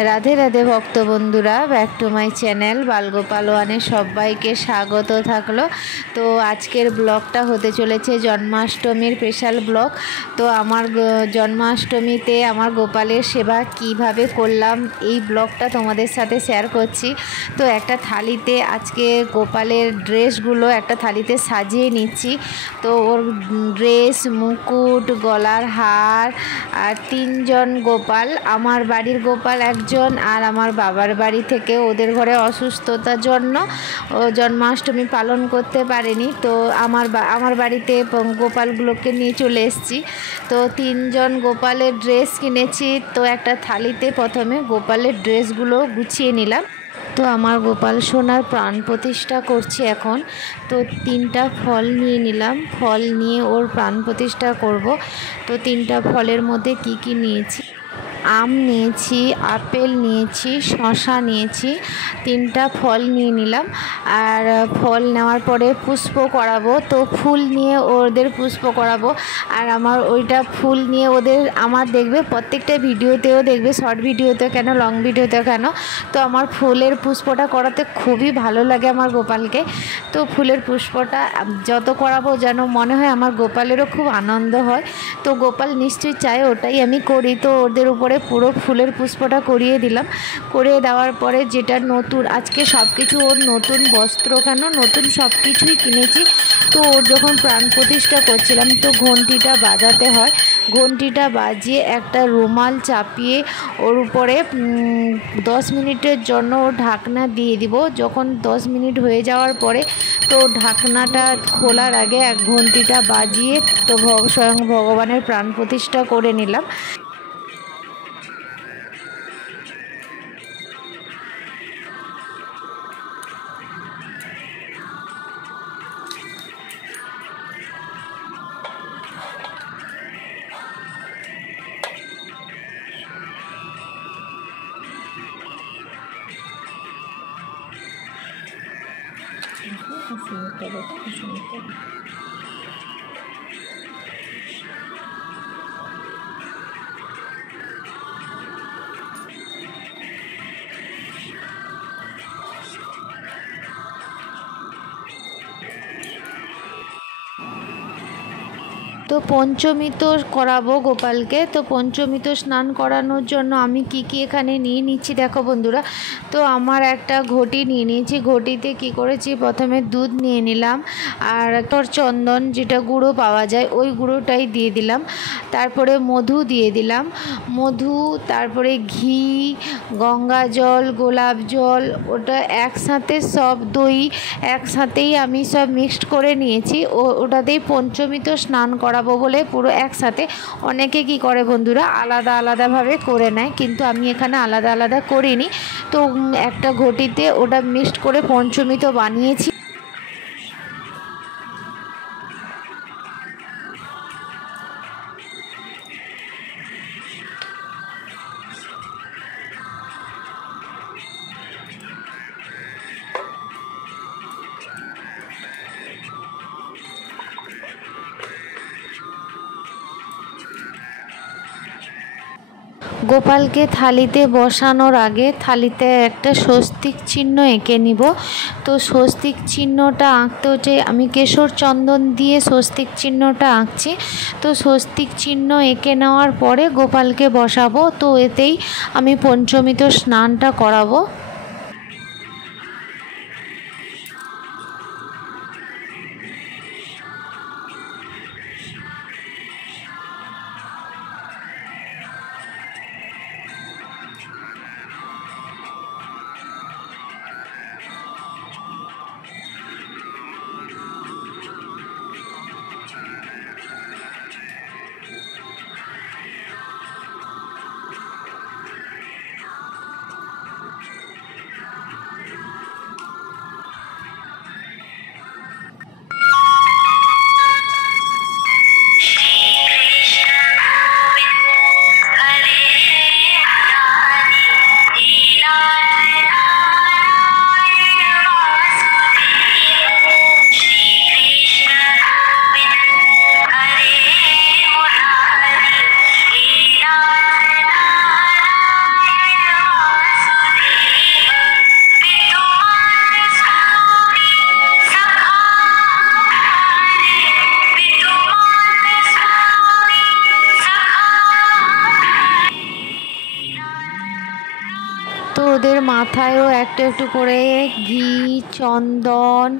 রাধে রাধে ভক্ত বন্ধুরা, back to my channel Balgopal ওয়ানে সবাইকে স্বাগত থাকলো। তো আজকের ব্লগটা হতে চলেছে জন্মাষ্টমীর স্পেশাল ব্লগ। তো আমার জন্মাষ্টমীতে আমার গোপালের সেবা কিভাবে করলাম এই ব্লগটা তোমাদের সাথে শেয়ার করছি। তো একটা থালিতে আজকে গোপালের ড্রেসগুলো একটা থালিতে সাজিয়ে নিচ্ছি। তো ওর ড্রেস, মুকুট, গলার হার আর তিনজন গোপাল, আমার বাড়ির গোপাল একজন আর আমার বাবার বাড়ি থেকে ওদের ঘরে অসুস্থতার জন্য ও জন্মাষ্টমী পালন করতে পারেনি। তো আমার বাড়িতে গোপালগুলোকে নিয়ে চলে এসেছি। তো তিনজন গোপালের ড্রেস কিনেছি। তো একটা থালিতে প্রথমে গোপালের ড্রেসগুলো গুছিয়ে নিলাম। তো আমার গোপাল সোনার প্রাণ প্রতিষ্ঠা করছি এখন। তো 3টা ফল নিয়ে নিলাম, ফল নিয়ে ওর প্রাণ প্রতিষ্ঠা করব। তো 3টা ফলের মধ্যে কি কি নিয়েছি, আম নিয়েছি, আপেল নিয়েছি, শসা নিয়েছি। 3টা ফল নিয়ে নিলাম। আর ফল নেওয়ার পরে পুষ্প করাবো, তো ফুল নিয়ে ওদের পুষ্প করাবো। আর আমার ওইটা ফুল নিয়ে আমার দেখবে প্রত্যেকটা ভিডিওতেও দেখবে, শর্ট ভিডিওতে কেন, লং ভিডিওতে কেন, তো আমার ফুলের পুষ্পটা করাতে খুবই ভালো লাগে আমার গোপালকে। তো ফুলের পুষ্পটা যত করাবো যেন মনে হয় আমার গোপালেরও খুব আনন্দ হয়। তো গোপাল নিশ্চয়ই চায় ওটাই আমি করি। তো ওদের উপরে পুরো ফুলের পুষ্পটা করিয়ে দিলাম। করিয়ে দেওয়ার পরে যেটা নতুন, আজকে সব কিছু ওর নতুন বস্ত্র কেন, নতুন সব কিছুই কিনেছি। তো ওর যখন প্রাণ প্রতিষ্ঠা করছিলাম তো ঘন্টিটা বাজাতে হয়, ঘন্টিটা বাজিয়ে একটা রুমাল চাপিয়ে ওর উপরে 10 মিনিটের জন্য ওর ঢাকনা দিয়ে দিব। যখন 10 মিনিট হয়ে যাওয়ার পরে তো ঢাকনাটা খোলার আগে ঘন্টিটা বাজিয়ে তো স্বয়ং ভগবানের প্রাণ প্রতিষ্ঠা করে নিলাম। তো পঞ্চমী তো করাবো গোপালকে। তো পঞ্চমী তো স্নান করানোর জন্য আমি কি কি এখানে নিয়ে নিচ্ছি দেখো বন্ধুরা। তো আমার একটা ঘটি নিয়ে নিয়েছি। ঘটিতে কি করেছি, প্রথমে দুধ নিয়ে নিলাম আর তোর চন্দন যেটা গুঁড়ো পাওয়া যায় ওই গুঁড়োটাই দিয়ে দিলাম। তারপরে মধু দিয়ে দিলাম, মধু, তারপরে ঘি, গঙ্গা জল, গোলাপ জল, ওটা একসাথে সব দই একসাথেই আমি সব মিক্সড করে নিয়েছি। ওটাতেই পঞ্চমী তো স্নান করাবো বলে পুরো একসাথে। অনেকে কি করে বন্ধুরা আলাদা আলাদাভাবে করে নেয়, কিন্তু আমি এখানে আলাদা আলাদা করিনি। তো একটা ঘটিতে ওটা মিক্সড করে পঞ্চমী তো বানিয়েছি। গোপালকে থালিতে বসানোর আগে থালিতে একটা স্বস্তিক চিহ্ন এঁকে নিব। তো স্বস্তিক চিহ্নটা আঁকতে হচ্ছে, আমি কেশর চন্দন দিয়ে স্বস্তিক চিহ্নটা আঁকছি। তো স্বস্তিক চিহ্ন এঁকে নেওয়ার পরে গোপালকে বসাবো। তো এতেই আমি পঞ্চমী তো স্নানটা করাবো। মাথায়ও একটু একটু করে ঘি, চন্দন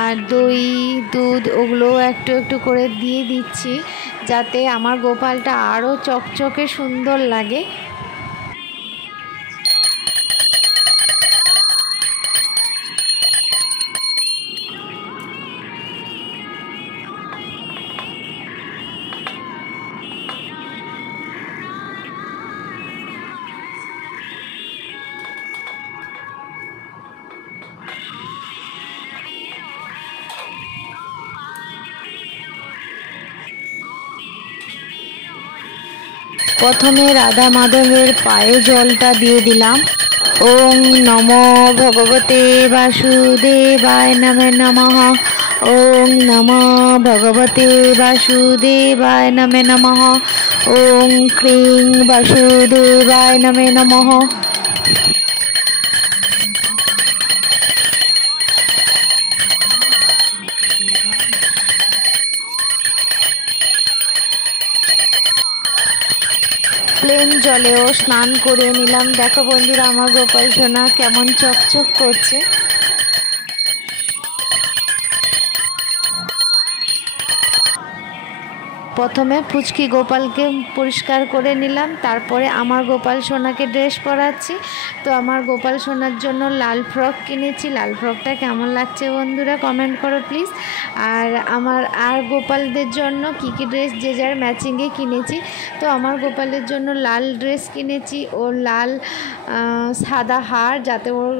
আর দই, দুধ ওগুলোও একটু একটু করে দিয়ে দিচ্ছি, যাতে আমার গোপালটা আরও চকচকে সুন্দর লাগে। প্রথমে রাধা মাধবের পায়ে জলটা দিয়ে দিলাম। ওং নমো ভগবতে বাসুদেবায় নমঃ। ওং নমো ভগবতে বাসুদেবায় নমঃ। ওং ক্রিং বাসুদেবায় নমঃ। প্লেন জলেও স্নান করে নিলাম। দেখো বন্ধুরা, আমার গোপাল সোনা কেমন চকচক করছে। প্রথমে পুচকি গোপালকে পরিষ্কার করে নিলাম, তারপরে আমার গোপাল সোনাকে ড্রেস পরাচ্ছি। তো আমার গোপাল সোনার জন্য লাল ফ্রক কিনেছি। লাল ফ্রকটা কেমন লাগছে বন্ধুরা কমেন্ট করো প্লিজ। আর গোপালদের জন্য কী কী ড্রেস যে যার ম্যাচিংয়ে কিনেছি। তো আমার গোপালের জন্য লাল ড্রেস কিনেছি, ও লাল সাদা হার, যাতে ওর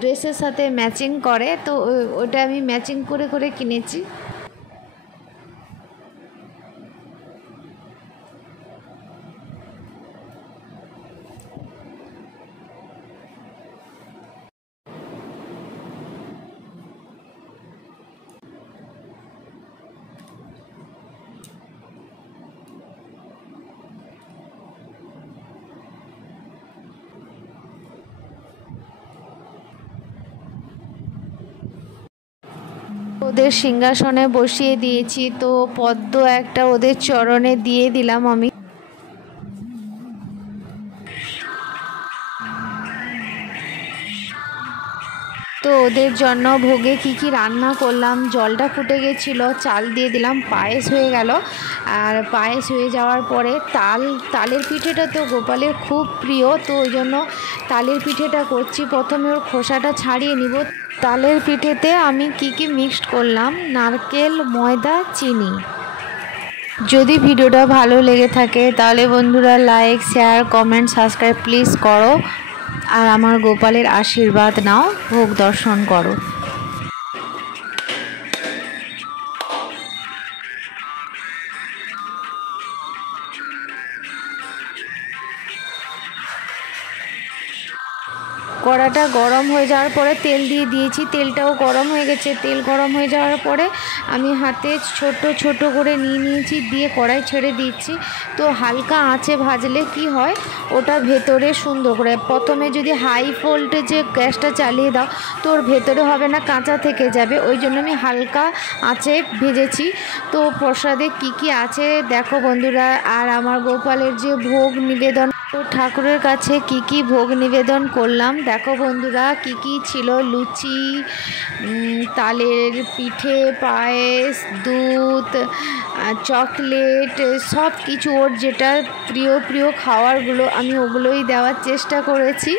ড্রেসের সাথে ম্যাচিং করে। তো ওটা আমি ম্যাচিং করে করে কিনেছি। ওদের সিংহাসনে বসিয়ে দিয়েছি। তো পদ্ম একটা ওদের চরণে দিয়ে দিলাম আমি। তো ওদের জন্য ভোগে কি কি রান্না করলাম, জলটা ফুটে গেছিলো, চাল দিয়ে দিলাম, পায়েস হয়ে গেল। আর পায়েস হয়ে যাওয়ার পরে তালের পিঠেটা তো গোপালের খুব প্রিয়, তো ওই জন্য তালের পিঠেটা করছি। প্রথমে ওর খোসাটা ছাড়িয়ে নিব। তালের পিঠেতে আমি কি কি মিক্সড করলাম, নারকেল, ময়দা, চিনি। যদি ভিডিওটা ভালো লেগে থাকে তাহলে বন্ধুরা like, share, comment, subscribe please করো। আর আমার গোপালের আশীর্বাদ নাও, ভোগ দর্শন করো। কড়াটা গরম হয়ে যাওয়ার পরে তেল দিয়ে দিয়েছি। তেলটাও গরম হয়ে গেছে। তেল গরম হয়ে যাওয়ার পরে আমি হাতে ছোট ছোট করে নিয়েছি, দিয়ে কড়াই ছেড়ে দিচ্ছি। তো হালকা আঁচে ভাজলে কি হয়, ওটা ভেতরে সুন্দর করে, প্রথমে যদি হাই ভোল্টেজে গ্যাসটা চালিয়ে দাও তো ওর ভেতরে হবে না, কাঁচা থেকে যাবে। ওই জন্য আমি হালকা আঁচে ভেজেছি। তো প্রসাদে কি কি আছে দেখো বন্ধুরা। আর আমার গোপালের যে ভোগ নিবেদন, তো ঠাকুরের কাছে কি কি ভোগ নিবেদন করলাম দেখো বন্ধুরা। কি কি ছিল, লুচি, তালের পিঠে, পায়েস, দুধ, চকলেট, সব কিছু ওর যেটা প্রিয় প্রিয় খাবারগুলো আমি ওগুলোই দেওয়ার চেষ্টা করেছি।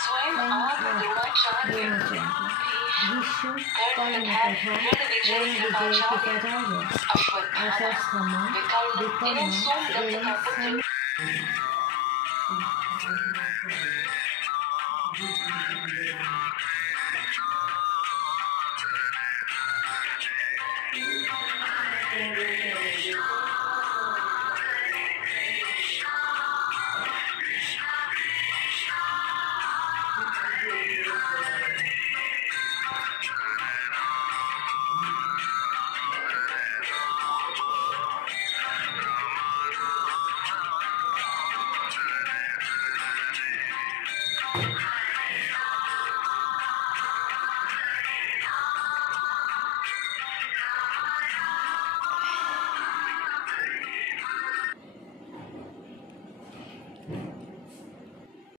स्वयं आप द्रोणाचार्य भीष्म कर्ण तथा रण विजय के पिता अश्वत्थामा विकर्ण एवं सोमदत्त का पुत्र